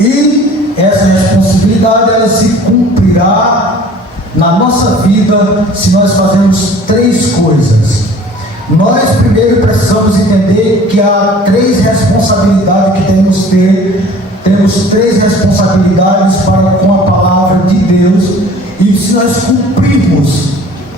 E essa responsabilidade, ela se cumprirá na nossa vida se nós fazemos três coisas. Nós primeiro precisamos entender que há três responsabilidades que temos que ter. Temos três responsabilidades para com a palavra de Deus, e se nós cumprirmos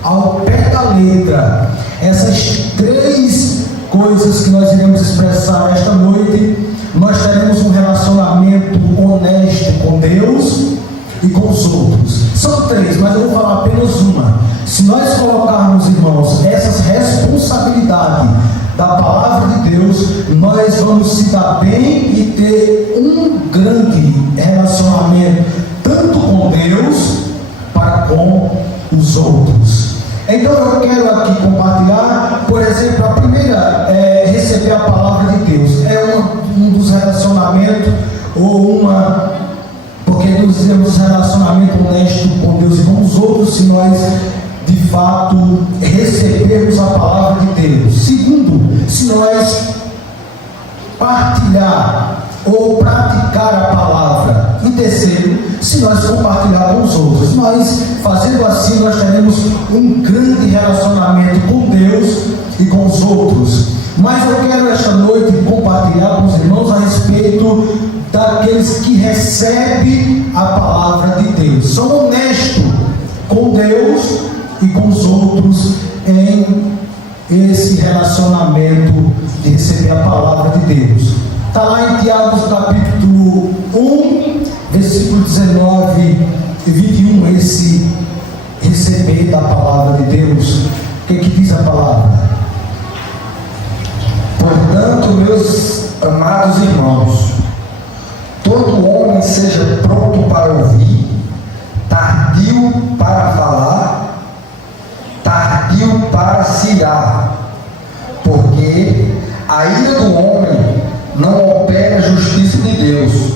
ao pé da letra essas três coisas que nós iremos expressar esta noite, nós teremos um relacionamento honesto com Deus e com os outros. São três, mas eu vou falar apenas uma. Se nós colocarmos, irmãos, essas responsabilidades da palavra de Deus, nós vamos se dar bem e ter um grande relacionamento, tanto com Deus, para com os outros. Então eu quero aqui compartilhar, por exemplo, a primeira é receber a palavra de Deus. É um dos relacionamentos, porque nós temos relacionamento honesto com Deus e com os outros, se nós de fato recebermos a palavra de Deus. Segundo, se nós partilhar ou praticar a palavra. E terceiro, se nós compartilhar com os outros. Nós, fazendo assim, nós teremos um grande relacionamento com Deus e com os outros. Mas eu quero esta noite compartilhar com os irmãos a respeito daqueles que recebem a palavra de Deus. São honestos com Deus e com os outros em esse relacionamento de receber a palavra de Deus. Está lá em Tiago capítulo 1, versículo 19 e 21, esse receber da palavra de Deus. O que diz a palavra? Portanto, meus amados irmãos, todo homem seja pronto para ouvir, tardio para falar, tardio para se irar, porque a ira do homem não opera a justiça de Deus.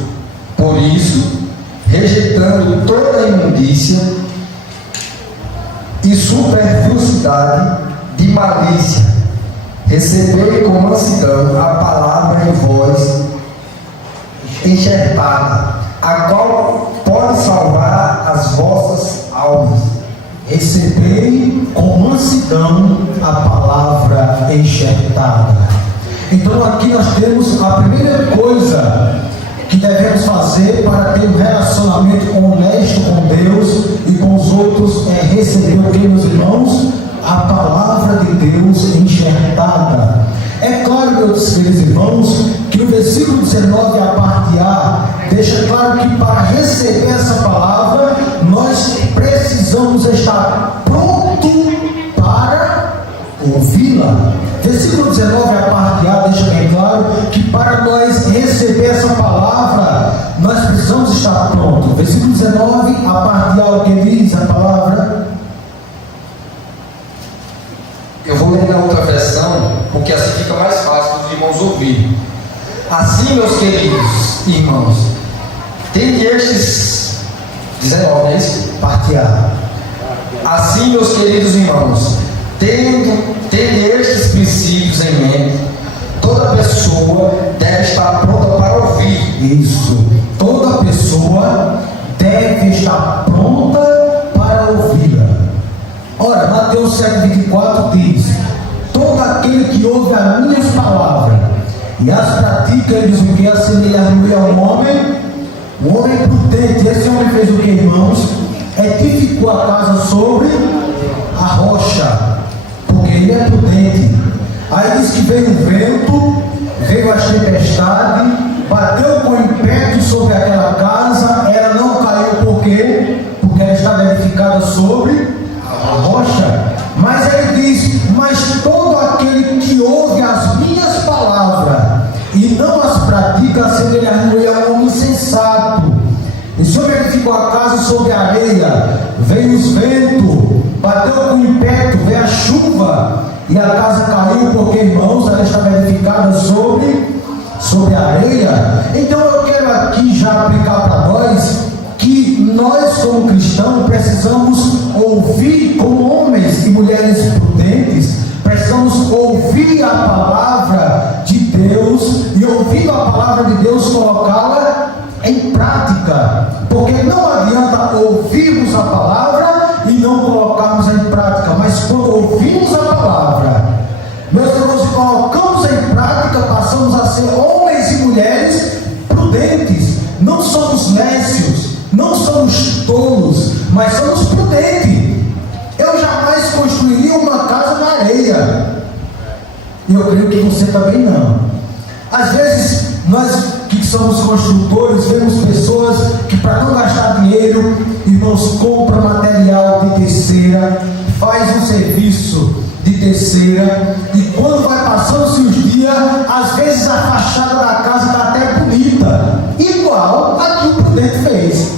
Por isso, rejeitando toda a imundícia e superfluidade de malícia, recebei com mansidão a palavra em vós enxertada, a qual pode salvar as vossas almas. Recebei com mansidão a palavra enxertada. Então aqui nós temos a primeira coisa que devemos fazer para ter um relacionamento honesto com Deus e com os outros, é receber o que, meus irmãos? A palavra de Deus enxertada. É claro, meus queridos irmãos, que no versículo 19, a parte A, deixa claro que para receber essa palavra, nós precisamos estar pronto para ouvi-la. Versículo 19, a parte A, deixa bem claro que para nós receber essa palavra, nós precisamos estar prontos. Versículo 19, a parte A, o que diz a palavra? Eu vou ler na outra versão, porque assim fica mais fácil dos irmãos ouvir. Assim, meus queridos irmãos, tende estes 19, não é isso? Parte A. Assim, meus queridos irmãos, tende estes princípios em mente, toda pessoa deve estar pronta para ouvir. Isso. Toda pessoa deve estar pronta para ouvi-la. Ora, Mateus 7,24 diz: todo aquele que ouve as minhas palavras e as pratica, ele diz o que? Assemelhar-me a um homem prudente. Esse homem fez o que, irmãos? Edificou a casa sobre a rocha, porque ele é prudente. Aí diz que veio o vento, veio a tempestade, bateu com ímpeto sobre aquela casa, ela não caiu, por quê? Porque ela estava edificada sobre a rocha. Mas ele diz: mas todo aquele que ouve as minhas palavras e não as pratica, assemelhar-me a um homem insensato. E sobre ele ficou a casa sobre a areia, veio os ventos, bateu com ímpeto, veio a chuva, e a casa caiu, porque, irmãos, ela estava edificada sobre a areia. Então eu quero aqui já aplicar para nós que nós, como cristãos, precisamos ouvir, como homens e mulheres prudentes, precisamos ouvir a palavra de Deus e, ouvindo a palavra de Deus, colocá-la em prática. prática, porque não adianta ouvirmos a palavra e não colocarmos em prática, mas quando ouvimos a palavra, meus irmãos, e colocamos em prática, passamos a ser homens e mulheres prudentes. Não somos nécios, não somos tolos, mas somos prudentes. Eu jamais construiria uma casa na areia, e eu creio que você também não. Às vezes, nós que somos construtores, vemos pessoas que, para não gastar dinheiro, irmãos, compram material de terceira, faz um serviço de terceira, e quando vai passando-se os dias, às vezes a fachada da casa está até bonita, igual a que o prudente fez.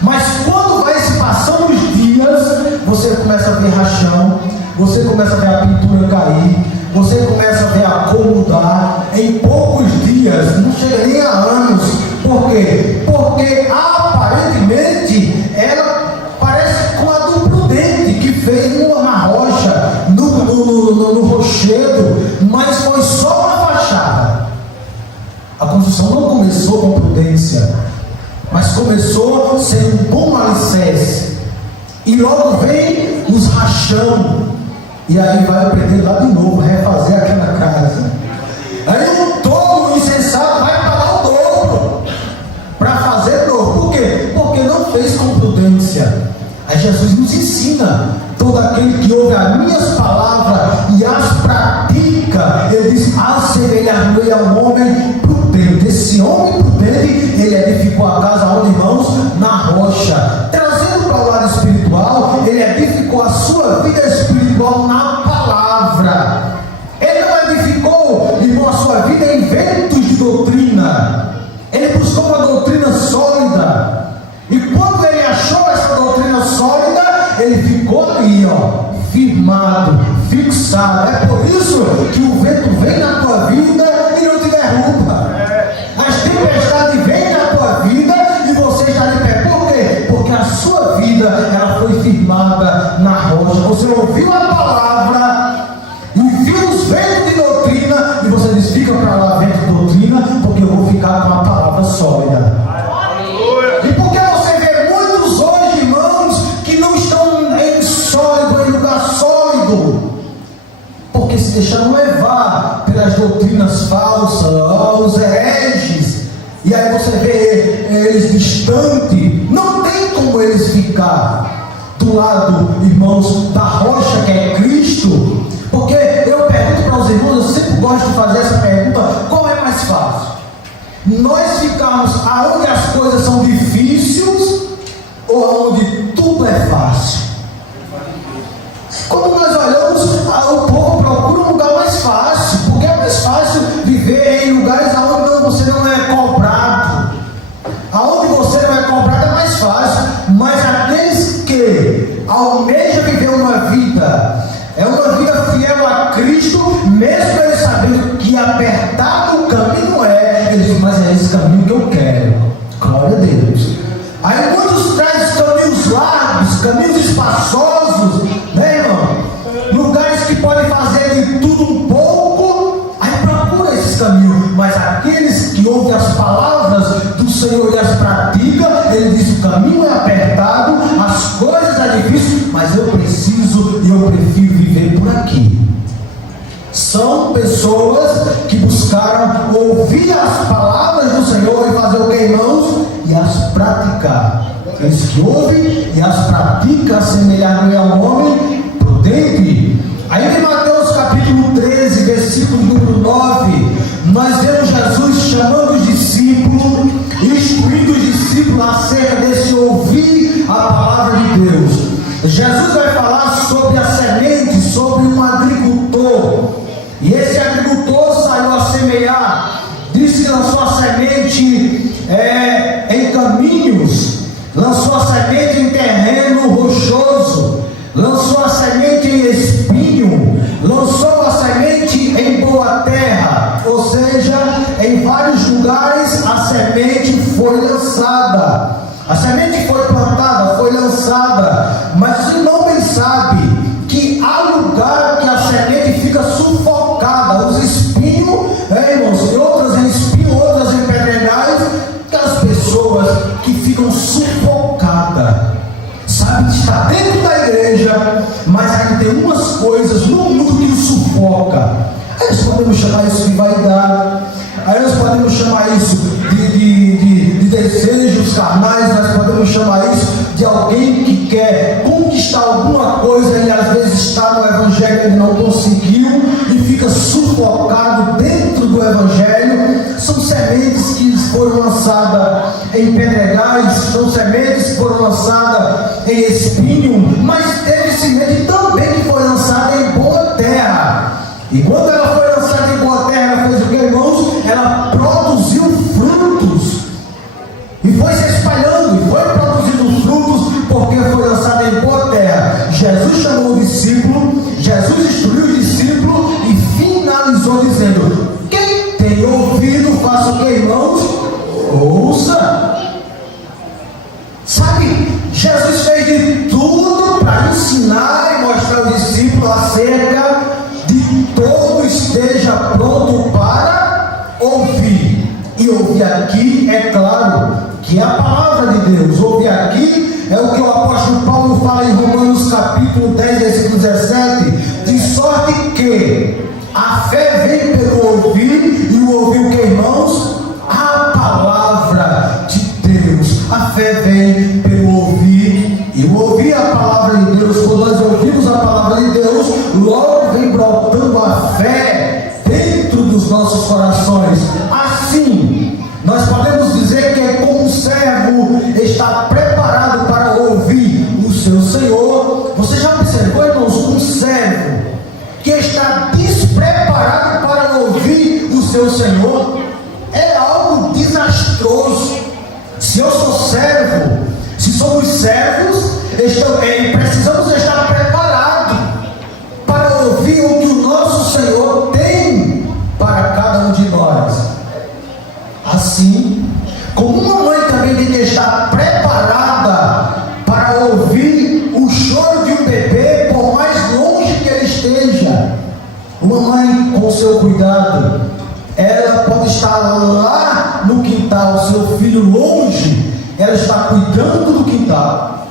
Mas quando vai se passando os dias, você começa a ver rachão, você começa a ver a pintura cair, você começa a ver acomodar em poucos dias, não chega nem a anos. Por quê? Porque aparentemente ela parece com a do prudente, que fez uma rocha no rochedo, mas foi só uma fachada. A construção não começou com prudência, mas começou sendo um bom alicerce, e logo vem os rachão, e aí vai aprender lá de novo, refazer aquela casa. Aí um tolo, insensato, vai pagar o dobro para fazer novo. Por quê? Porque não fez com prudência. Aí Jesus nos ensina: todo aquele que ouve as minhas palavras e as pratica, ele diz, assemelhar-me a um homem prudente. Esse homem prudente, ele edificou a casa onde, irmãos? Na rocha. Trazendo para o lado espiritual, ele edificou a sua vida espiritual na palavra. Ele não edificou, irmão, a sua vida em ventos de doutrina. Ele buscou uma doutrina sólida. E quando ele achou essa doutrina sólida, ele ficou ali, firmado, fixado. É por isso que o vento vem na tua vida e não te derruba. As tempestades vêm na tua vida e você está de pé. Por quê? Porque a sua vida, ela foi firmada na rocha. Você ouviu a palavra e viu os ventos de doutrina, e você diz, fica para lá, vento de doutrina, porque eu vou ficar com a palavra sólida. E por que você vê muitos hoje, irmãos, que não estão em sólido, em lugar sólido? Porque se deixaram levar pelas doutrinas falsas, os hereges, e aí você vê eles distantes. Não tem como eles ficar do lado, irmãos, da rocha que é Cristo. Porque eu pergunto para os irmãos, eu sempre gosto de fazer essa pergunta: qual é mais fácil? Nós ficarmos aonde as coisas são difíceis ou aonde tudo é fácil? Quando nós olhamos, o povo procura um lugar mais fácil, porque é mais fácil viver em lugares aonde você não é cobrado. Aonde você não é cobrado é mais fácil. Mas aqueles que almejam viver uma vida, é uma vida fiel a Cristo, mesmo eles sabendo que apertado o caminho eles dizem, mas é esse caminho que eu quero. Glória a Deus. Aí muitos trazem caminhos largos, caminhos espaçosos, né, irmão? Lugares que podem fazer de tudo um pouco. Aí procura esses caminhos. Mas aqueles que ouvem as palavras do Senhor e as praticam, ele diz, o caminho é apertado, as coisas é difícil, mas eu preciso e eu prefiro viver por aqui. São pessoas que buscaram ouvir as palavras do Senhor e fazer o que, irmãos? E as praticar. Eles que ouvem e as praticam, assemelhar-me a um homem prudente. Aí em Mateus capítulo 13, versículo número 9, nós vemos Jesus chamando os discípulos, instruindo os discípulos acerca desse ouvir a palavra de Deus. Jesus vai falar sobre a semente, sobre um agricultor. E esse agricultor saiu a semear, disse que lançou a semente em caminhos, lançou a semente em terreno rochoso, lançou a semente em espinho, lançou a semente em boa terra, ou seja, em vários lugares a semente foi lançada. A semente foi plantada, foi lançada, mas o irmão bem sabe que há lugar que a semente fica sufocada, os espinhos, irmãos, outras em espinho, outras em pedregais, que as pessoas pessoas que ficam sufocadas, sabe, está dentro da igreja, mas ainda tem umas coisas no mundo que o sufoca. Aí nós podemos chamar isso de vaidade, aí nós podemos chamar isso de desejos carnais, nós podemos chamar isso de alguém que quer conquistar alguma coisa e às vezes está no evangelho e não conseguiu e fica sufocado dentro do evangelho. São sementes que foram lançadas em pedregais, são sementes que foram lançadas em espinho, mas teve semente também que foi lançada em boa terra. E quando ela foi lançada em boa terra, ela fez o que, irmãos? Ela produziu frutos. E foi se espalhando, e foi produzindo frutos, porque foi lançada em boa terra. Jesus chamou o discípulo, Jesus instruiu o discípulo e finalizou dizendo: quem tem ouvido, faça o que, irmãos? Ouça. Sabe, Jesus fez de tudo para ensinar e mostrar ao discípulo acerca de todo esteja pronto para ouvir. E ouvir aqui, é claro, que é a palavra de Deus. Ouvir aqui é o que o apóstolo Paulo fala em Romanos capítulo 10, versículo 17, de sorte que a fé vem pelo ouvir, e o ouvir o que, irmãos? A palavra de Deus. A fé vem pelo ouvir, e o ouvir a palavra de Deus, quando nós ouvimos a palavra de Deus, logo vem brotando a fé dentro dos nossos corações. Assim, nós podemos dizer que é como um servo está preparado para ouvir o seu Senhor. Você já observou, irmãos, um servo que está despreparado para ouvir o seu Senhor? É algo desastroso. Se eu sou servo, se somos servos, precisamos estar preparados para ouvir o que o nosso Senhor tem para cada um de nós. Assim, como uma mãe também tem que estar preparada para ouvir o choro de um bebê, por mais longe que ele esteja. Uma mãe, com seu cuidado, ela pode estar lá no quintal, seu filho longe, ela está cuidando do quintal,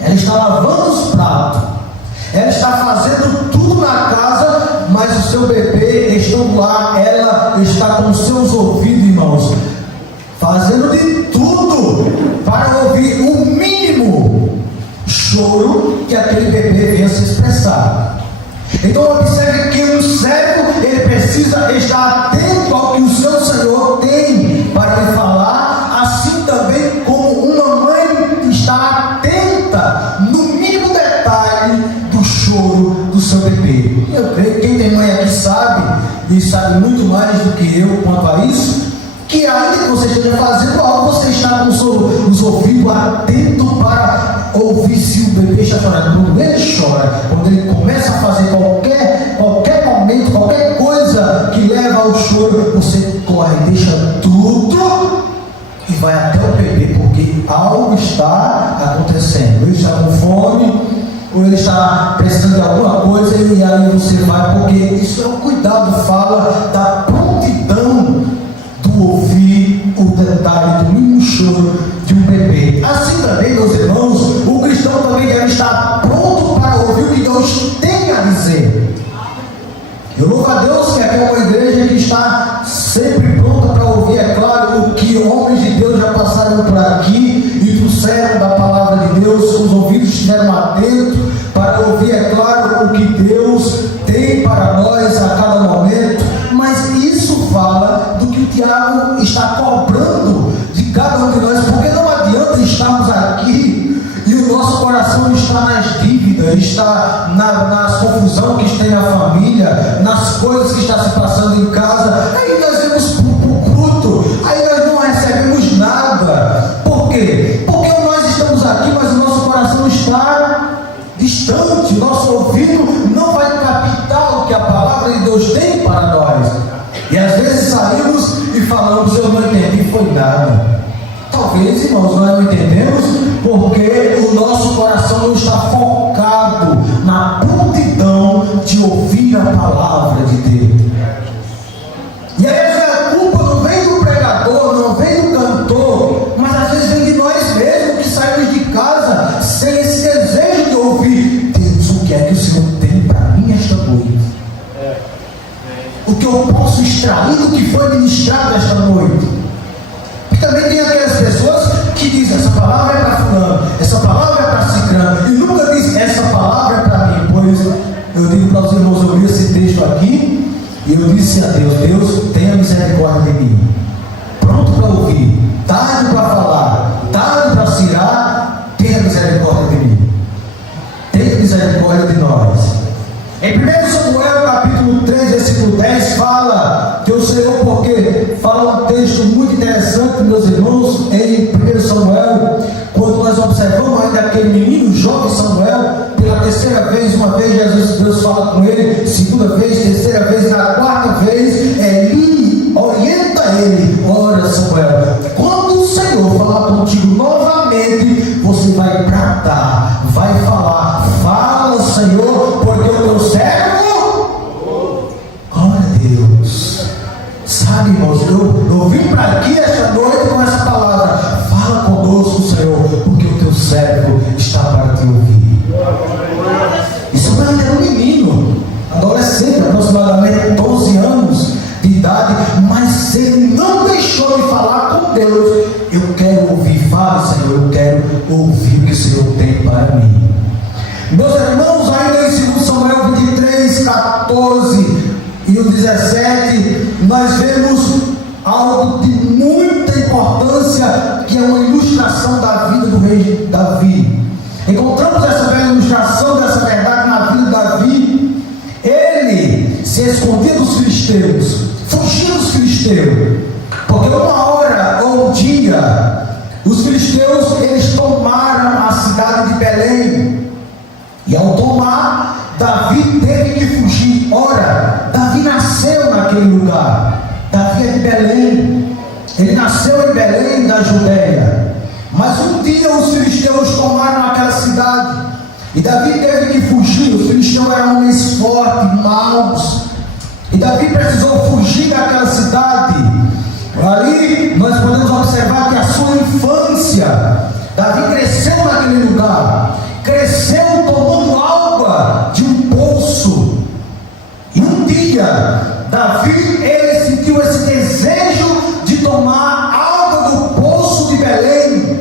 ela está lavando os pratos, ela está fazendo tudo na casa, mas o seu bebê estando lá, ela está com seus ouvidos, irmãos, fazendo de tudo para ouvir o mínimo choro que aquele bebê venha se expressar. Então observe que um servo, ele precisa estar atento ao que o seu Senhor tem para lhe falar, assim também como uma mãe está atenta no mínimo detalhe do choro do seu bebê. Eu creio que quem tem mãe aqui sabe, e sabe muito mais do que eu quanto a isso, que ainda que você esteja fazendo algo, você está com os ouvidos atentos para ouvir se o bebê está chorando. Quando ele chora, quando ele começa a fazer qualquer momento, qualquer coisa que leva ao choro, você corre, deixa tudo e vai até o bebê, porque algo está acontecendo. Ele está com fome, ou ele está precisando de alguma coisa, e aí você vai, porque isso é um cuidado, fala da prontidão do ouvir o detalhe do mínimo choro de um bebê. Assim também, meus irmãos, o cristão também deve estar pronto para ouvir o que Deus tem a dizer. Eu louvo a Deus que aqui é uma igreja que está sempre pronta para ouvir, é claro, o que homens de Deus já passaram por aqui e trouxeram da palavra de Deus, os ouvidos estiveram atentos para ouvir, é claro, o que Deus tem para nós a cada momento, mas isso fala do que o Tiago está cobrando de cada um de nós, porque não adianta estarmos aqui e o nosso coração está nas dívidas, está nas confusão que tem na família, nas coisas que está se passando em casa. Aí nós vamos para o culto, aí nós não recebemos nada. Por quê? Porque nós estamos aqui, mas o nosso coração está distante, o nosso ouvido não vai captar o que a palavra de Deus tem para nós. E às vezes saímos e falamos: eu não entendi, foi nada. Talvez, irmãos, nós não entendemos porque o nosso coração não está focado na prontidão de ouvir a palavra de Deus. E aí a culpa não vem do pregador, não vem do cantor, mas às extrair do que foi ministrado esta noite. E também tem aquelas pessoas que dizem: essa palavra é para fulano, essa palavra é para ciclano, e nunca diz: essa palavra é para mim. Pois eu digo para os irmãos, eu li esse texto aqui e eu disse a Deus: Deus, tenha misericórdia de mim, pronto para ouvir, tarde para falar, tarde para cirar, tenha misericórdia de mim, tenha misericórdia de nós. Em 1 Samuel capítulo 3, versículo 10, fala que o Senhor, porque fala um texto muito interessante, meus irmãos, em 1 Samuel, quando nós observamos ainda aquele menino jovem Samuel, pela terceira vez, uma vez Deus fala com ele, segunda vez, terceira vez, e na quarta vez, Eli orienta ele: ora Samuel, quando o Senhor falar contigo novamente, você vai bradar, vai falar: fala Senhor, porque o teu servo, glória a Deus. Sabe, irmãos, eu vim para aqui esta noite com essa palavra: fala conosco Senhor, porque o teu servo está para te ouvir. Isso ainda era um menino, adolescente, aproximadamente 12 anos de idade, mas ele não deixou de falar com Deus: eu quero ouvir, fala Senhor, eu quero ouvir o que o Senhor tem para mim. Meus irmãos, ainda em 2 Samuel 23, 14 e o 17, nós vemos algo de muita importância, que é uma ilustração da vida do rei Davi. Encontramos essa bela ilustração dessa verdade na vida de Davi. Ele se escondia dos filisteus, fugia dos filisteus, porque uma hora ou um dia os filisteus, eles tomaram a cidade de Belém, e ao tomar, Davi teve que fugir. Ora, Davi nasceu naquele lugar, Davi é de Belém, ele nasceu em Belém da Judéia, mas um dia os filisteus tomaram aquela cidade, e Davi teve que fugir. Os filisteus eram homens fortes, maus, e Davi precisou fugir daquela cidade. Ali nós podemos observar que a sua infância, Davi cresceu naquele lugar, cresceu tomando água de um poço. E um dia Davi, ele sentiu esse desejo de tomar água do poço de Belém,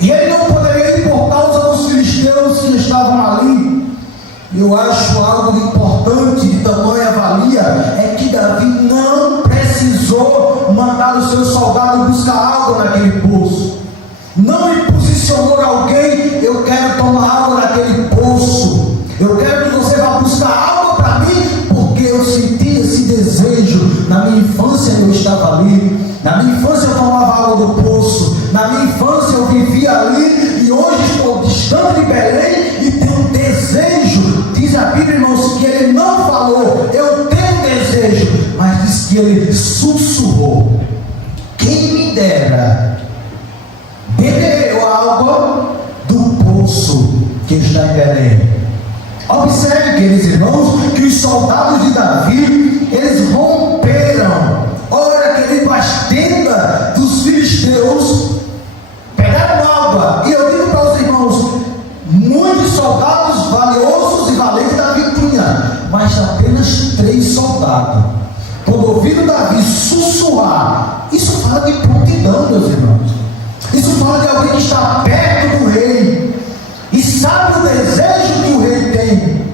e ele não poderia ir por causa dos filisteus que estavam ali. Eu acho algo importante, de tamanha valia, é que Davi não precisou mandar os seus soldados buscar água naquele poço. Não lhe posicionou alguém: eu quero tomar água naquele poço, eu quero que você vá buscar água para mim, porque eu senti esse desejo. Na minha infância eu estava ali, na minha infância eu tomava água do poço, na minha infância eu vivia ali, e hoje estou distante de Belém e tenho um desejo. Diz a Bíblia, irmãos, que ele não falou: eu tenho desejo, mas diz que ele sussurrou: quem me dera beber a água do poço que está em Belém. Observe, queridos irmãos, que os soldados de Davi, eles romperam, ora, querido, as tendas dos filisteus, pegaram água. E eu digo para os irmãos, muitos soldados valiosos e valentes Davi tinha, mas apenas 3 soldados. Quando ouviram Davi sussurrar, isso fala de prontidão, meus irmãos. Isso fala de alguém que está perto do rei e sabe o desejo que o rei tem.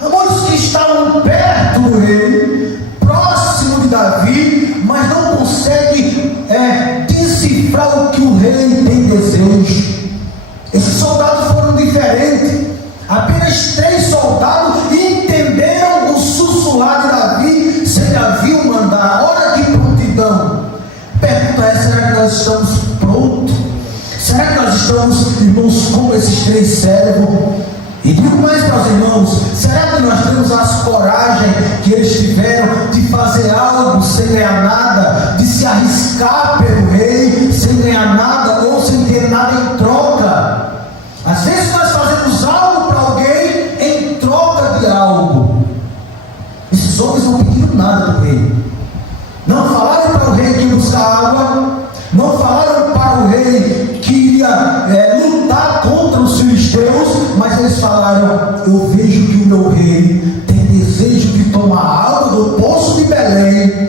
Muitos que estavam perto do rei, próximo de Davi, mas não conseguem decifrar o que o rei tem desejo. Esses soldados foram diferentes. Apenas 3 soldados entenderam o sussurrar de Davi, sem Davi o mandar. Olha que prontidão. Pergunta é: será que nós estamos prontos? Será que nós estamos, irmãos, como esses 3 servos? E digo mais para os irmãos: será que nós temos as coragem que eles tiveram de fazer algo sem ganhar nada, de se arriscar pelo rei sem ganhar nada ou sem ter nada em troca? Às vezes nós fazemos algo para alguém em troca de algo. Esses homens não pediram nada do rei, não falaram para o rei que ia buscar água, não falaram para o rei que iria lutar contra os filisteus, mas eles falaram: eu vejo que o meu rei tem desejo de tomar água do poço de Belém,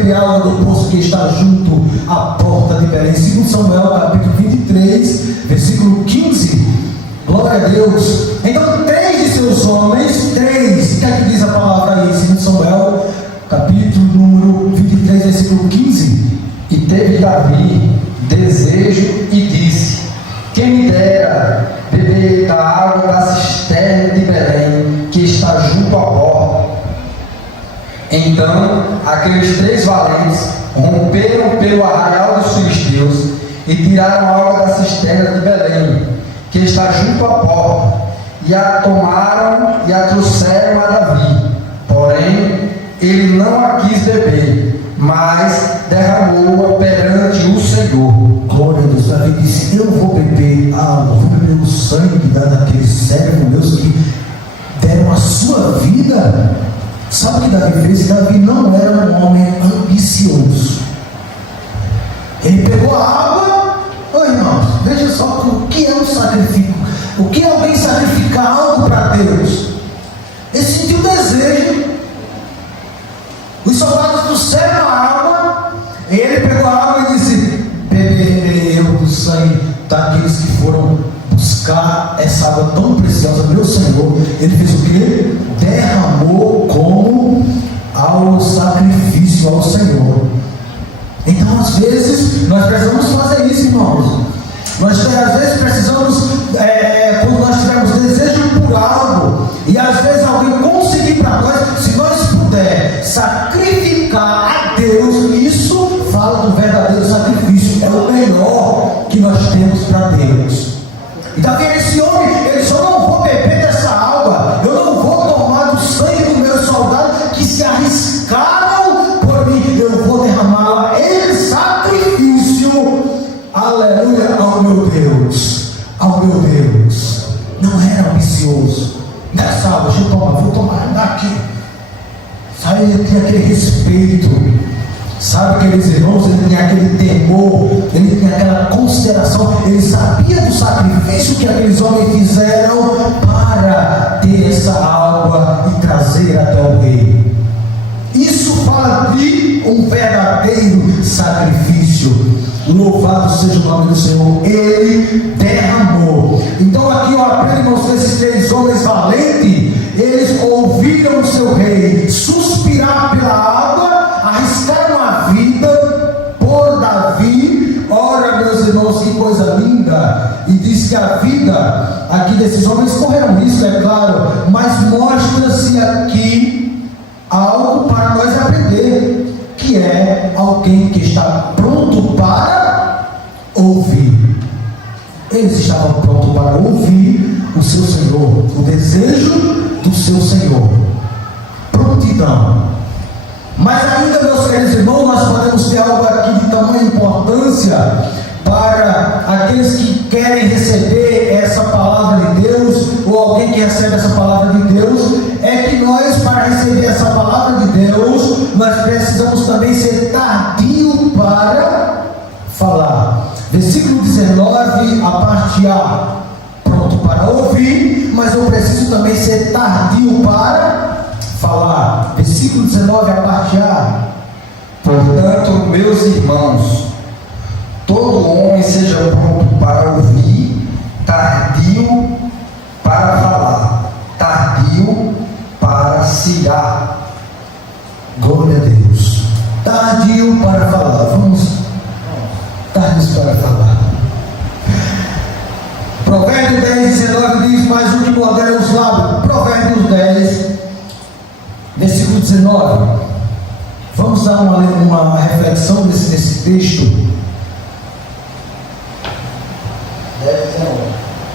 beber água do poço que está junto à porta de Belém. 2 Samuel, capítulo 23, versículo 15. Glória a Deus. Então, 3 de seus homens, 3, o que é que diz a palavra aí? 2 Samuel, capítulo número 23, versículo 15. E teve Davi desejo e disse: quem me dera beber da água da cisterna de Belém, que está junto à porta. Então aqueles 3 valentes romperam pelo arraial dos filisteus e tiraram a água da cisterna de Belém, que está junto à porta, e a tomaram e a trouxeram a Davi. Porém, ele não a quis beber, mas derramou-a perante o Senhor. Glória a Deus. Davi disse: eu vou beber água, vou beber o sangue daqueles servos meus que deram a sua vida. Sabe o que Davi fez? Davi não era um homem ambicioso. Ele pegou a água. Ô irmãos, veja só o que é um sacrifício. O que é alguém sacrificar algo para Deus? Ele sentiu desejo. Os soldados trouxeram a água. Ele pegou a água e disse: beberei eu do sangue daqueles que foram buscar essa água tão preciosa, meu Senhor. Ele fez o que? Derramou como ao sacrifício ao Senhor. Então, às vezes, nós precisamos fazer isso, irmãos. Nós, às vezes, precisamos, quando nós tivermos desejo por algo, e às vezes alguém conseguir para nós, se nós puder sacrificar a Deus, isso fala do verdadeiro sacrifício. É o melhor que nós temos para Deus. Então, esse homem, ele disse: eu não vou beber dessa água, eu não vou tomar do sangue dos meus soldados que se arriscaram por mim, eu vou derramá-la em sacrifício, aleluia, ao meu Deus, ao meu Deus. Não era ambicioso. Nessa água, deixa eu tomar, vou tomar daqui. Sabe, ele tinha aquele respeito. Sabe, aqueles irmãos, ele tinha aquele temor, ele tinha aquela consideração, ele sabia do sacrifício que aqueles homens fizeram para ter essa água e trazer até o rei. Isso fala de um verdadeiro sacrifício. Louvado seja o nome do Senhor. Ele derramou. Então aqui, ó, aprendemos que esses 3 homens valentes, eles ouviram o seu rei suspirar pela água, arriscaram a vida por Davi. Ora, meus irmãos, que coisa linda. E diz que a vida aqui desses homens correram risco, é claro, mas mostra-se aqui algo para nós aprender, que é alguém que está pronto para ouvir. Eles estavam prontos para ouvir o seu Senhor, o desejo do seu Senhor. Prontidão. Mas ainda, meus queridos irmãos, nós podemos ter algo aqui de tamanha importância para aqueles que querem receber essa palavra de Deus, ou alguém que recebe essa palavra de Deus, é que nós, para receber essa palavra de Deus, nós precisamos também ser tardio para falar. Versículo 19, a parte A: pronto para ouvir, mas eu preciso também ser tardio para falar. Versículo 19, a parte A: portanto, meus irmãos, todo homem seja pronto para ouvir, tardio para falar, tardio para se irar. Glória a Deus. Tardio para falar. Vamos. Tardios para falar. Provérbios 10, 19 diz: mais um que modera os lábios. Provérbios 10, versículo 19. Vamos dar uma reflexão nesse texto.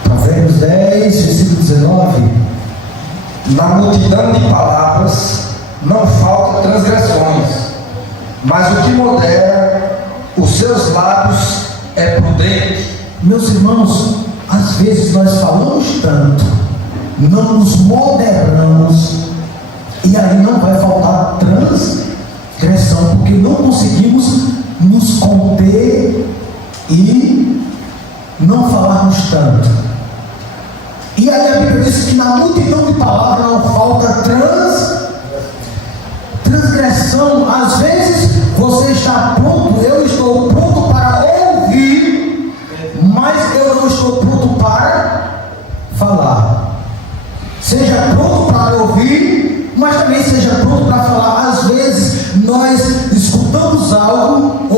Provérbios 10, versículo 19. Na multidão de palavras não falta transgressões, mas o que modera os seus lábios é prudente. Meus irmãos, às vezes nós falamos tanto, não nos moderamos, e aí não vai faltar transgressão, porque não conseguimos nos conter e não falarmos tanto. E aí a Bíblia diz que na multidão de palavras não falta transgressão. Às vezes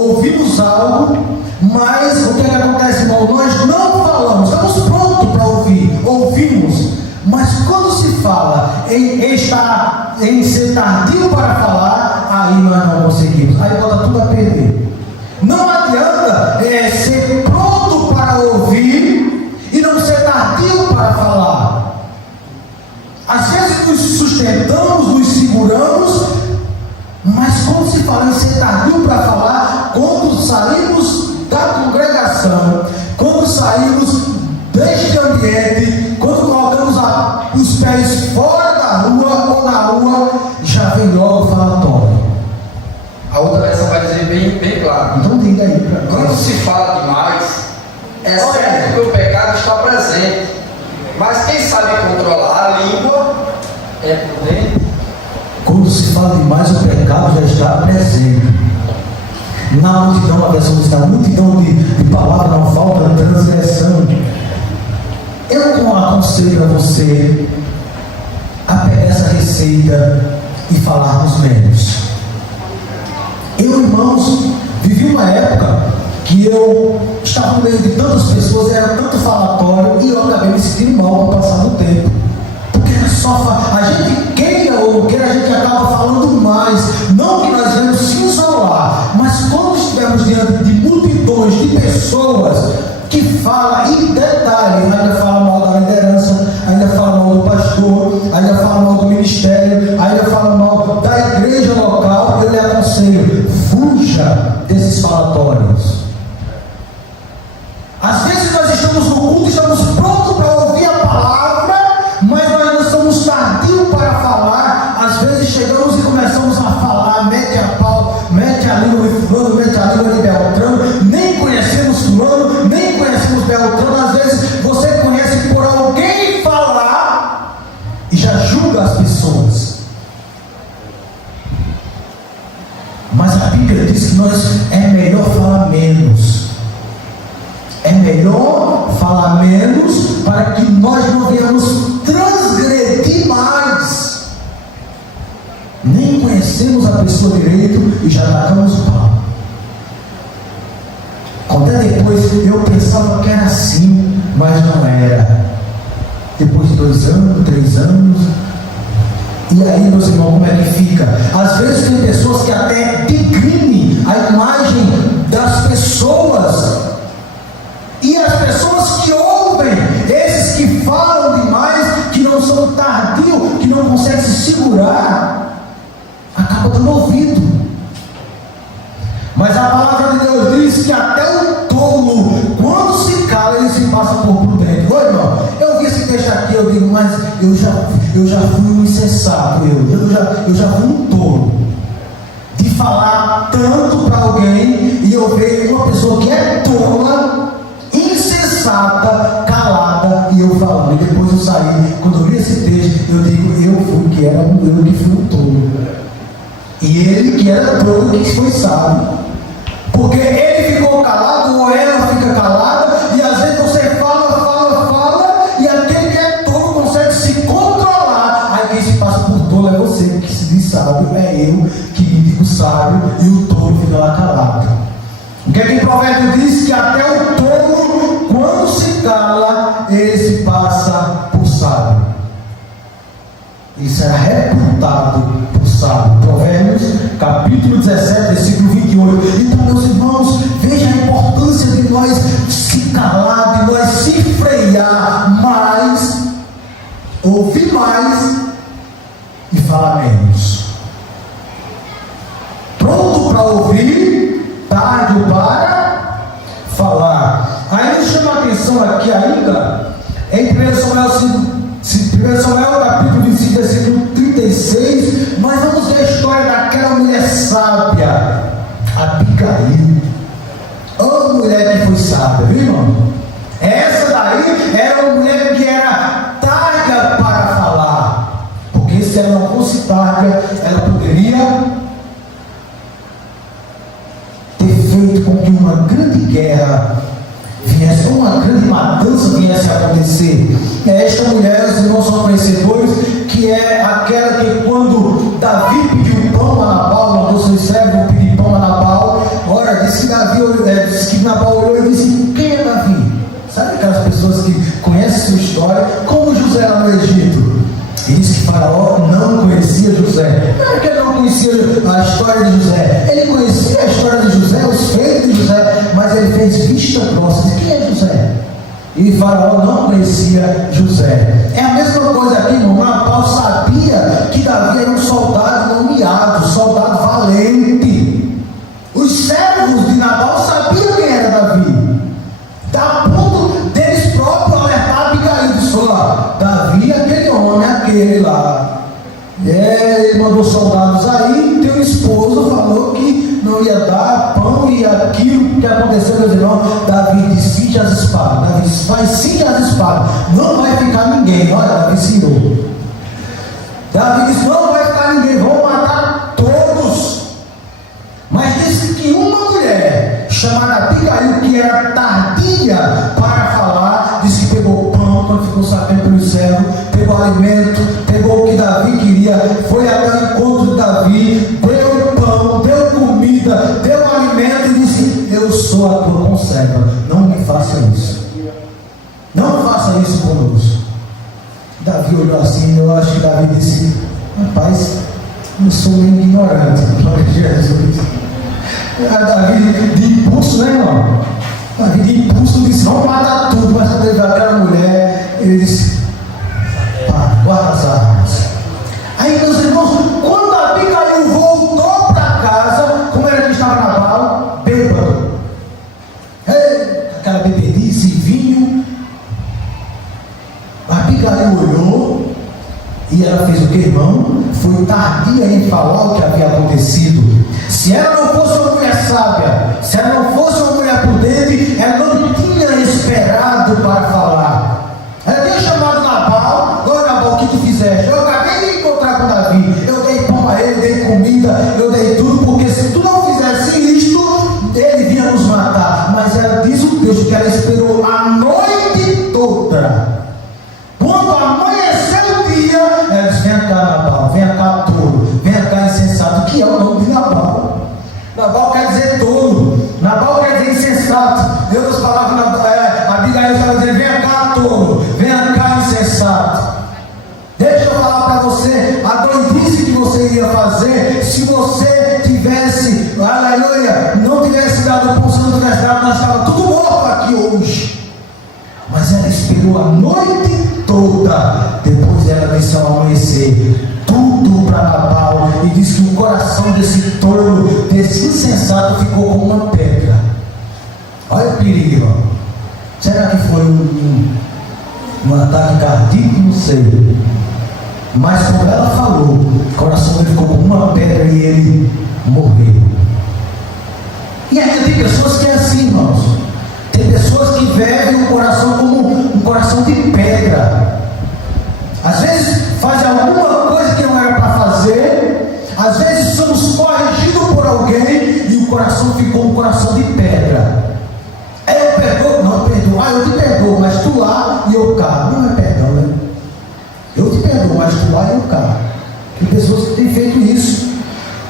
ouvimos algo, mas o que acontece, irmão? Nós não falamos, estamos prontos para ouvir, ouvimos, mas quando se fala em ser tardio para falar, aí nós não conseguimos, aí bota tudo a perder. Não adianta ser pronto para ouvir e não ser tardio para falar. Às vezes nos sustentamos, nos seguramos, mas quando se fala em ser tardio para falar, quando saímos da congregação, quando saímos deste ambiente, quando colocamos os pés fora da rua ou na rua, já vem logo o falatório. A outra versão vai dizer bem claro. Então diga aí para mim. Quando se fala demais, é certo que o pecado está presente, mas quem sabe controlar a língua é prudente. Quando se fala demais, o pecado já está presente. Na multidão, a versão está, multidão de palavras, não falta transgressão. Eu não aconselho a você a pegar essa receita e falarmos menos. Eu, irmãos, vivi uma época que eu estava no meio de tantas pessoas, era tanto falatório, e eu acabei me sentindo mal com o passar do tempo. Porque era só a gente queira ou não queira, a gente acaba falando mais. Não que nós vamos se isolar, mas quando estivermos diante de multidões de pessoas que falam, e detalhe, ainda fala mal da liderança, ainda fala mal do pastor, ainda fala mal do ministério, ainda fala mal da igreja local, eu lhe aconselho, fuja desses falatórios. Às vezes nós estamos no culto, estamos prontos para ouvir a palavra, mas nós não somos tardios para falar. Às vezes chegamos e começamos a falar, mete a pau, mete a língua de fulano, mete a língua de Beltrano, nem conhecemos fulano, nem conhecemos Beltrano. Às vezes você conhece por alguém falar e já julga as pessoas. Mas a Bíblia diz que é melhor falar menos. É melhor falar menos para que nós não venhamos transgredir mais. Nem conhecemos a pessoa direito e já tacamos o pau. Até depois eu pensava que era assim, mas não era. Depois de 2 anos, 3 anos. E aí, meus irmãos, como é que fica? Às vezes tem pessoas que até degrinem a imagem das pessoas. E as pessoas que ouvem, esses que falam demais, que não são tardios, que não conseguem se segurar, acabam dando ouvido. Mas a palavra de Deus diz que até o tolo, quando se cala, ele se passa por prudente. Oi, irmão, eu vi esse texto aqui, eu digo, mas eu já fui um insensato, eu já fui um tolo de falar tanto para alguém e eu vejo uma pessoa que é tola, insensata, calada, e eu falando. E depois eu saí, quando eu li esse texto, eu digo, eu que fui um tolo. E ele que era tolo, que foi sábio. Porque ele ficou calado, ou ela fica calada, e às vezes você fala, e aquele que é tolo consegue se controlar. Aí quem se passa por tolo é você, que se diz sábio, é eu que me digo sábio, e o tolo fica lá calado. O que é que o provérbio diz? Que até o tolo, quando se cala, ele se passa por sábio. Ele será reputado por sábio. Provérbios, capítulo 17, versículo 28. Então, meus irmãos, veja a importância de nós se calar, de nós se frear mais, ouvir mais e falar menos. Pronto para ouvir, tarde para falar. Aí nos chama a atenção aqui ainda, em 1 Samuel capítulo 25, versículo 36, nós vamos ver a história daquela mulher sábia, Abigail. Ô mulher que foi sábia, viu, irmão? Essa daí era uma mulher que era targa para falar, porque se ela não fosse targa, ela poderia ter feito com que uma grande guerra viesse, uma grande matança viesse a acontecer. Esta mulher, os irmãos são conhecedores, que é aquela que quando Davi pediu pão a Nabal, mandou seu servo pedir pão a Nabal, ora, disse pessoas que conhecem sua história, como José lá no Egito. E diz que Faraó não conhecia José. Não é que ele não conhecia a história de José. Ele conhecia a história de José, os feitos de José, mas ele fez vista grossa. Quem é José? E Faraó não conhecia José. É a mesma coisa aqui, irmão. Nabal sabia que Davi era um soldado nomeado, soldado valente. Os servos de Nabal sabiam quem era Davi. Da ponto deles próprios alertar Abigail. Disse lá, Davi é aquele homem, aquele lá. Ele mandou soldados aí, teu esposo falou que não ia dar pão e aquilo que aconteceu, meus irmãos. Davi disse, cinge as espadas. Davi disse, vai, cinge as espadas, não vai ficar ninguém. Olha, Davi cingou. Davi disse, não vai ficar ninguém, vão matar todos. Mas disse que uma mulher chamada Abigail, que era tardia para falar, disse que pegou pão, quando ficou sabendo pelos servos, pegou alimento, pegou o que Davi queria, foi até o encontro de Davi, deu pão, deu comida, deu alimento e disse, eu sou a tua conserva, não me faça isso. Não faça isso conosco. Davi olhou assim, eu acho que Davi disse, rapaz, eu sou meio ignorante, glória a Jesus. Davi de impulso, né, irmão? Davi de impulso disse, vamos matar tudo, mas quando ele viu aquela mulher, ele disse, pá, guarda as armas. Aí, meus irmãos, quando Abigail voltou para casa, como era que estava Nabal? Bêbado. Aquela bebedice, vinho. Abigail olhou e ela fez o que, irmão? Foi tardia em falar o que havia acontecido. Se ela não fosse uma mulher sábia, se ela não fosse uma mulher prudente, ela não tinha esperado para falar. Ela tinha chamado Nabal, agora Nabal, o que tu fizeste? Eu acabei de encontrar com Davi, eu dei pão a ele, dei comida, eu dei tudo, porque se tu não fizesse isto, ele vinha nos matar. Mas ela diz o texto que ela esperou a noite toda. Quando amanheceu o dia, ela disse, vem cá Nabal, vem cá tolo, vem cá insensato, que é o nome de Nabal. Nabal quer dizer tolo, Nabal quer dizer insensato. Deus falava com Abigail, estava dizendo, vem cá tolo, vem cá insensato. Deixa eu falar para você, a doidice que você ia fazer, se você tivesse, aleluia, não tivesse dado pão, se não tivesse dado, nós estávamos tudo morto aqui hoje. Mas ela esperou a noite toda, depois ela disse ao amanhecer tudo para Nabal e disse que o coração desse tolo, desse insensato ficou como uma pedra. Olha o perigo. Será que foi um ataque cardíaco? Não sei. Mas como ela falou, o coração dele ficou como uma pedra e ele morreu. E ainda tem pessoas que é assim, irmãos. Tem pessoas que vivem o coração como um coração de pedra. Às vezes fazem alguma coisa que não era para fazer. Às vezes somos corrigidos por alguém e o coração ficou um coração de pedra. Eu perdoo? Não perdoo. Eu te perdoo, mas tu lá e eu cá. Não é perdão, né? Eu te perdoo, mas tu lá e eu cá. Tem pessoas que têm feito isso.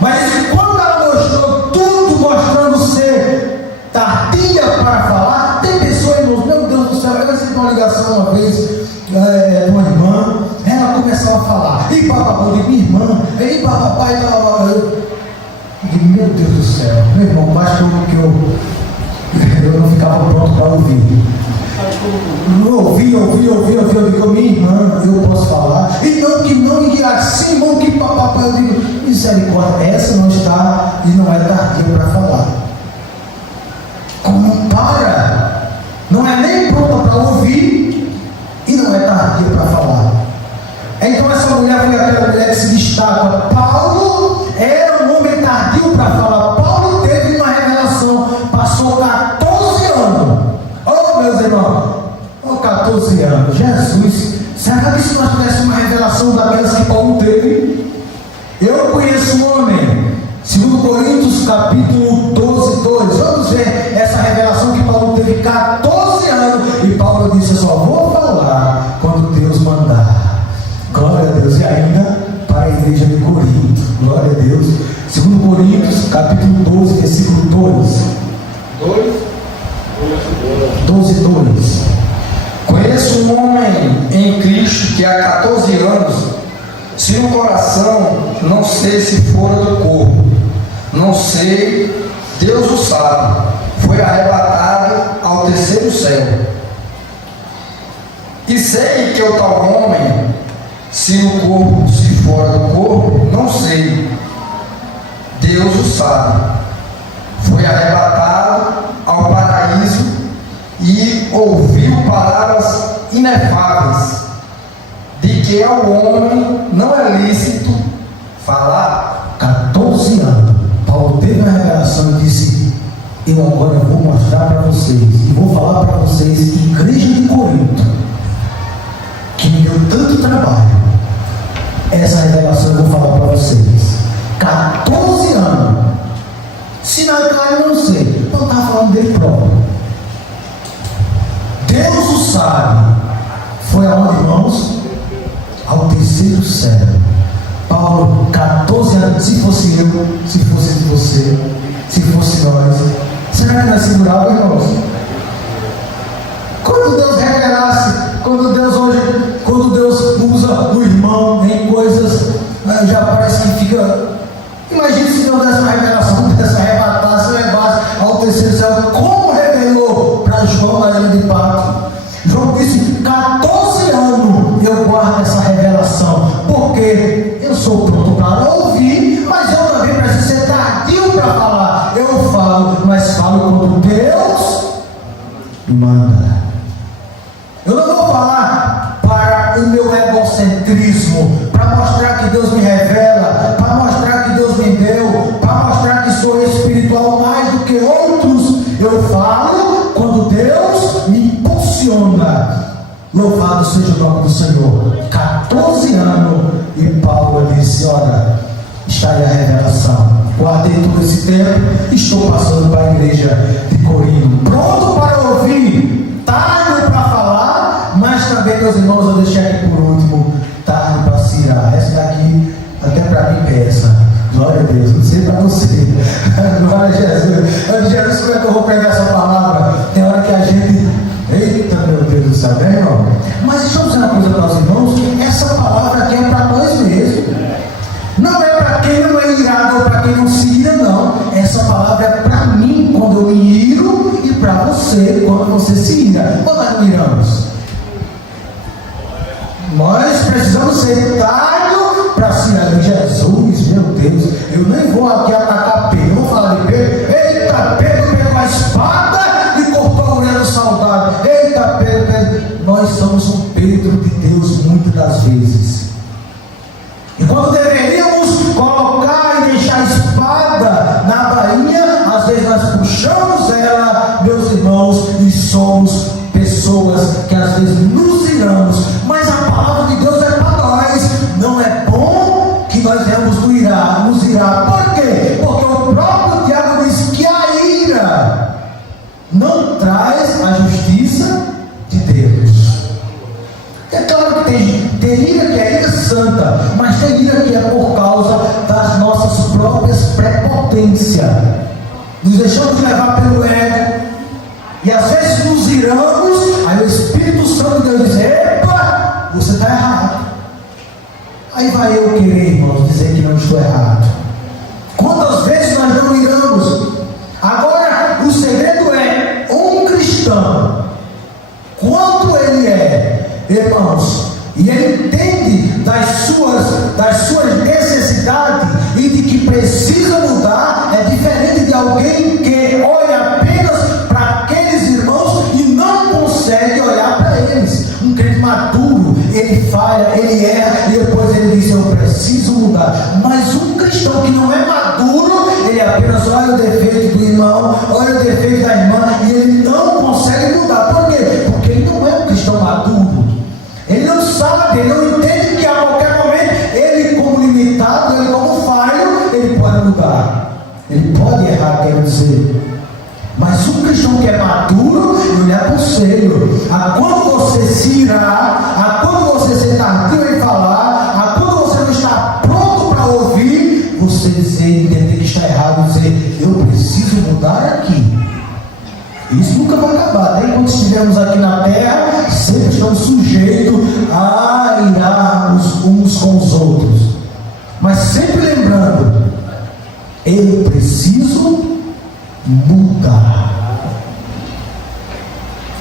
Mas quando ela mostrou tudo, mostrando ser tardia para falar, tem pessoas, irmãos, meu Deus do céu, eu recebi uma ligação uma vez de uma irmã, ela começava a falar, e papai, de minha irmã, e papai, eu digo, meu Deus do céu, meu irmão, basta que eu não ficava pronto para ouvir. Ouvi, eu digo, minha irmã, eu posso falar, e assim, irmão, que papai, eu digo, misericórdia, essa não está e não é tardia para falar. Como não para, não é nem pronta para ouvir e não é tardia para falar. Então essa mulher foi aquela mulher que se destaca. Paulo era um homem tardio para falar. Paulo teve uma revelação, passou 14 anos. Oh, meus irmãos, 14 anos, Jesus, será que se nós tivéssemos uma revelação daquelas que Paulo teve? Eu conheço um homem, 2 Coríntios capítulo 12, 2. Vamos ver essa revelação que Paulo teve 14 anos. E Paulo disse, eu só vou falar quando Deus mandar. Glória a Deus. E ainda para a igreja de Corinto. Glória a Deus. 2 Coríntios capítulo 12, versículo 2. 12, 2. Conheço um homem em Cristo que há 14 anos, se no coração, não sei se fora do corpo, não sei, Deus o sabe, foi arrebatado ao terceiro céu. E sei que o tal homem, se no corpo, se fora do corpo, não sei, Deus o sabe, foi arrebatado ao paraíso e ouviu palavras inefáveis, de que ao homem não é lícito falar. 14 anos, Paulo teve uma revelação e disse: eu agora vou mostrar para vocês, e vou falar para vocês, igreja de Corinto, que me deu tanto trabalho. Essa revelação eu vou falar para vocês. 14 anos. Se na carne eu não sei, eu estava falando dele próprio. Deus o sabe. Foi aonde, irmãos? Ao terceiro céu. Paulo, 14 anos, se fosse eu, se fosse você, se fosse nós, será que nós segurávamos, irmãos? Quando Deus revelasse, quando Deus usa o irmão em coisas, já parece que fica. Imagina se Deus desse uma revelação, desse arrebatasse, levasse ao terceiro céu, como revelou para João na ilha de Patmos. João disse: 14 anos eu guardo essa revelação, porque eu sou pronto para ouvir, mas eu também preciso ser tardio para falar. Eu falo, mas falo quando Deus manda. Eu não vou falar para o meu egocentrismo, para mostrar que Deus me revela, para mostrar que Deus me deu, para mostrar que sou espiritual mais do que outros. Eu falo quando Deus me impulsiona. Louvado seja o nome do Senhor. 14 anos, e Paulo disse: olha, está aí a revelação. Guardei todo esse tempo, estou passando para a igreja de Corinto, pronto para ouvir, tarde para falar, mas também, meus irmãos, eu deixei aqui por último, tarde para se irar. Essa daqui, até para mim, peça. Glória a Deus, não sei para você. Glória a Jesus. Jesus, como é que eu vou pegar essa palavra? Tem hora que a gente. Eita, meu Deus do céu, né, irmão? Mas deixa eu dizer uma coisa para os irmãos: essa palavra aqui é para nós mesmos. Não é para quem não é irado ou para quem não se ira, não. Essa palavra é para mim quando eu me iro, e para você quando você se ira. Ou nós não iramos? Nós precisamos ser tardos para se irar. Jesus, meu Deus, eu nem vou aqui atacar Pedro. Eu vou falar de Pedro. Eita, Pedro pegou a espada e cortou a orelha do soldado. Eita, Pedro. Nós somos um Pedro de Deus muitas das vezes. E quando deveríamos colocar e deixar a espada na bainha, às vezes nós puxamos ela, meus irmãos, e somos pessoas que às vezes nos iramos. Mas a palavra de Deus é para nós. Não é bom que nós venhamos nos irar. Por quê? Porque o próprio diabo diz que a ira não traz a justiça de Deus. É claro que tem ira que é ira santa, mas tem ira que é por causa das nossas próprias prepotências. Nos deixamos levar pelo ego, e às vezes nos iramos, aí o Espírito Santo de Deus diz: epa, você está errado. Aí vai eu querer, irmãos, dizer que não estou errado. Quantas vezes nós não iramos? Agora, o segredo é um cristão, quanto ele é, irmãos, e ele entende das suas necessidades e de que precisa mudar, é diferente de alguém que olha apenas para aqueles irmãos e não consegue olhar para eles. Um crente maduro, ele falha, ele erra, e depois ele diz: eu preciso mudar. Mas um cristão que não é maduro, ele apenas olha o defeito do irmão, olha o defeito da irmã, e ele não consegue mudar. Por quê? Porque ele não é um cristão maduro. Ele não sabe, ele não entende que a qualquer momento, ele como limitado, ele como falho, ele pode mudar. Ele pode errar, quero dizer. Mas um cristão que é maduro, ele é conselho. A quando você se irá, a quando você ser tardio em falar, a quando você não está pronto para ouvir, você dizer, entender que está errado, dizer: eu preciso mudar aqui. Isso nunca vai acabar. Até enquanto estivermos aqui na terra, sempre estamos sujeitos a irarmos uns com os outros. Mas sempre lembrando, eu preciso mudar.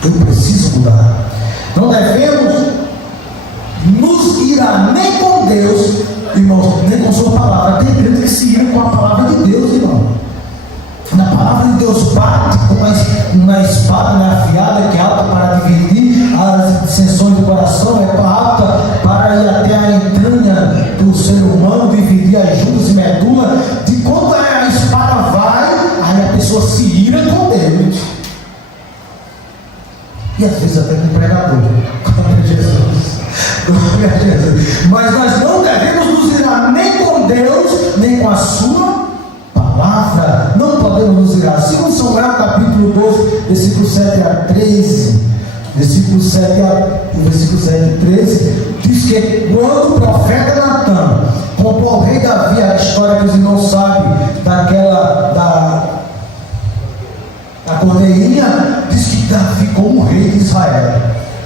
Eu preciso mudar. Não devemos nos irar nem com Deus, irmãos, nem com sua palavra. Tem crente que se ira com a palavra de Deus, irmão. Na palavra de Deus bate com uma espada afiada que é alta para dividir as dissensões do coração, é alta para ir até a entranha do ser humano, dividir as juntas e medula. De quanto a espada vai, aí a pessoa se ira com Deus. E às vezes até com o pregador. Glória a Jesus. Glória a Jesus. Mas nós não devemos nos irar nem com Deus, nem com a sua palavra. Não podemos nos irar. Segundo Samuel, capítulo 2, versículo 7 a 13. Versículo 7 e 13. Diz que quando o profeta Natan contou ao rei Davi a história que os irmãos sabem, da cordeirinha, diz que Davi, como rei de Israel,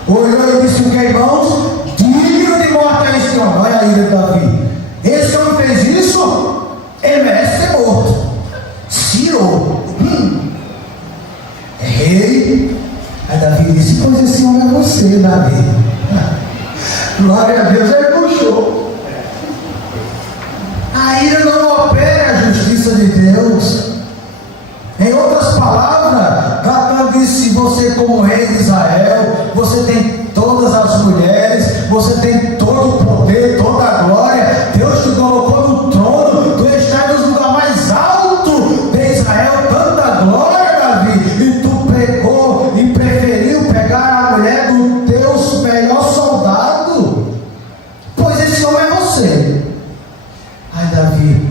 olhou e disse: o que, irmãos? Digno de morte é esse homem. Olha a ira de Davi. Esse homem fez isso, ele merece ser morto. Ciro, rei. Aí Davi disse: pois esse homem é você, Davi. Glória a Deus, ele puxou. A ira não opera a justiça de Deus. Em outras palavras, Natan disse: você, como rei de Israel, você tem todas as mulheres, você tem todo o poder, toda a glória. Deus te colocou no trono, tu estás no lugar mais alto de Israel, tanta glória, Davi. E tu pegou e preferiu pegar a mulher do teu melhor soldado, pois esse homem é você. Ai, Davi,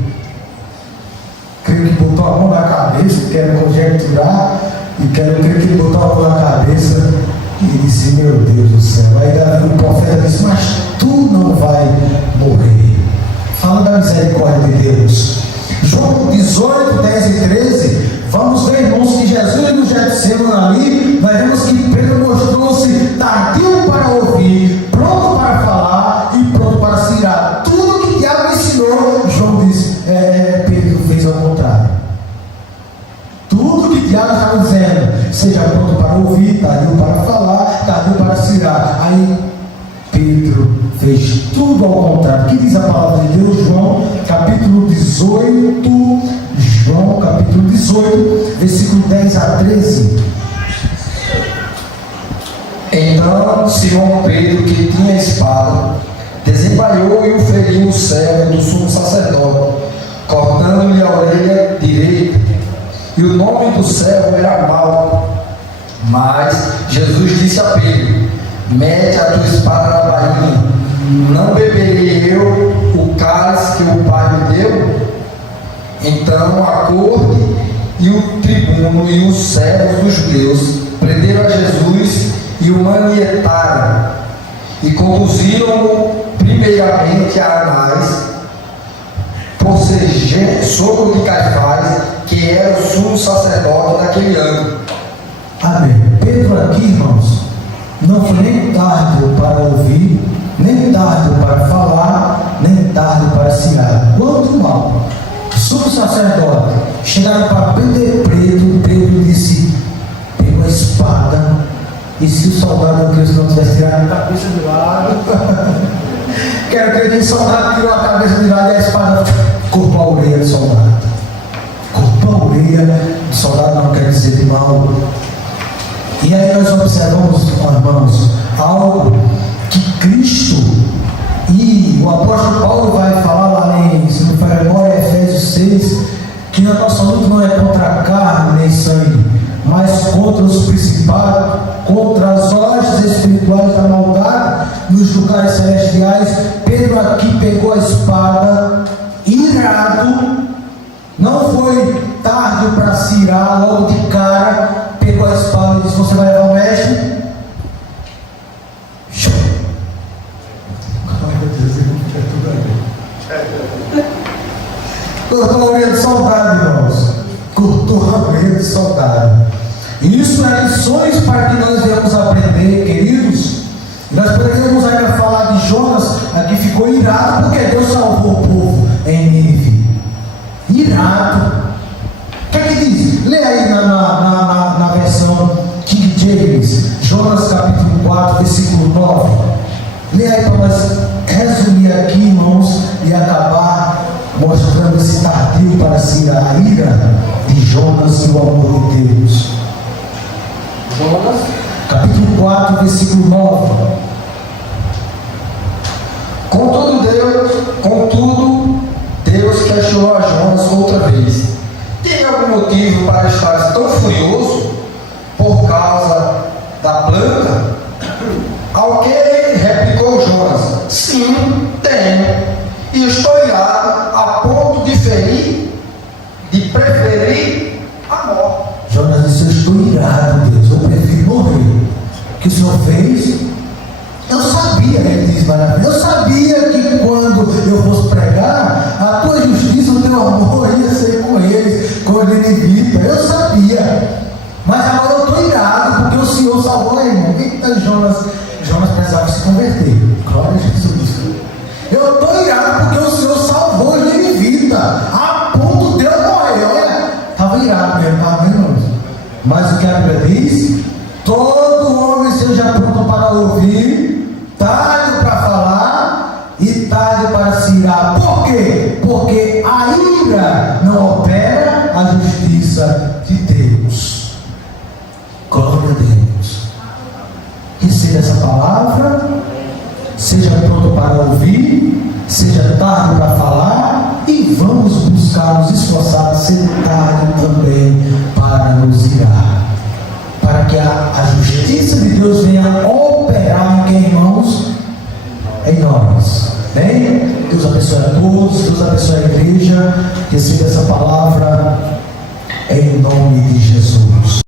creio que botou a mão na cabeça, quero conjecturar, e creio que botou a mão na cabeça e disse: meu Deus do céu. Aí Davi, o profeta, disse: mas tu não vai morrer. Fala da misericórdia de Deus. João 18, 10 e 13. Vamos ver, irmãos, que Jesus no Getsemane ali, nós vemos que Pedro mostrou-se tardio para ouvir, pronto para falar e pronto para se irar. Tudo que o diabo ensinou, João disse, Pedro fez ao contrário. Tudo que o diabo estava dizendo, seja pronto para ouvir, tardio para falar, tardio para se irar. Aí Pedro fez tudo ao contrário. O que diz a palavra de Deus? João capítulo 18, João capítulo 18, versículo 10 a 13. Então Simão Pedro, que tinha espada, desembainhou e o feriu o servo do sumo sacerdote, cortando-lhe a orelha direita. E o nome do servo era Malco. Mas Jesus disse a Pedro: mete a tua espada na bainha. Não beberei eu o cálice que o Pai me deu? Então a corte e o tribuno e os servos dos judeus prenderam a Jesus e o manietaram e conduziram-o primeiramente a Anás, por ser sogro de Caifás, que era o sumo sacerdote naquele ano. Amém. Pedro aqui, irmãos, não foi nem tarde para ouvir, nem tarde para falar, nem tarde para se irar. Quanto mal. Sumo sacerdote chegaram para prender Pedro disse: pegou a espada, e se o soldado do Cristo não tivesse tirado a cabeça de lado, quero crer que o soldado tirou a cabeça de lado e a espada cortou a orelha do soldado. Cortou a orelha do soldado, não quer dizer de mal. E aí nós observamos, irmãos, algo que Cristo e o apóstolo Paulo vai falar lá em, se não for memória, Efésios 6, que a nossa luta não é contra a carne nem sangue, mas contra os principados, contra as hostes espirituais da maldade nos lugares celestiais. Pedro aqui pegou a espada, irado, não foi tarde para se irar, logo de cara, pegou a espada e disse: você vai levar o mestre? Cortou a orelha de soldado, irmãos. Cortou a orelha de soldado. E Isso é lições para que nós venhamos aprender, queridos. Nós poderíamos ainda falar de Jonas, que ficou irado porque Deus salvou o povo em Nínive. Irado. O que é que diz? Lê aí na versão King James, Jonas capítulo 4, versículo 9. Lê aí para nós resumir aqui, irmãos, e acabar mostrando esse tardio para si a ira de Jonas e o amor de Deus. Jonas, Capítulo 4, versículo 9. Contudo, Deus questionou a Jonas outra vez: tem algum motivo para estar tão furioso por causa da planta? Ao que replicou Jonas: sim, tenho, e estou irado a ponto de preferir a morte. Jonas disse: eu estou irado, Deus, eu prefiro morrer. O que o Senhor fez? Eu sabia, ele diz maravilha, eu sabia que quando eu fosse pregar, a tua justiça, o teu amor ia ser com eles, com os ninivitas. Eu sabia, mas agora eu estou irado porque o Senhor salvou ele. Eita, Jonas precisava se converter. Glória a Jesus. Eu estou irado porque o Senhor salvou os ninivitas, a ponto de eu morrer. Olha, estava irado mesmo, estava vendo? Mas o que a Bíblia diz? Todo homem seja pronto para ouvir, tarde para falar e tarde para se irar. Por quê? Porque a ira não opera a justiça de Deus. Glória a Deus. Receba essa palavra, seja pronto para ouvir, seja tarde para falar, e vamos buscar nos esforçar a ser tarde também para nos irar, para que a justiça de Deus venha operar em quem, irmãos? Em nós. Bem? Deus abençoe a todos, Deus abençoe a igreja. Receba essa palavra em nome de Jesus.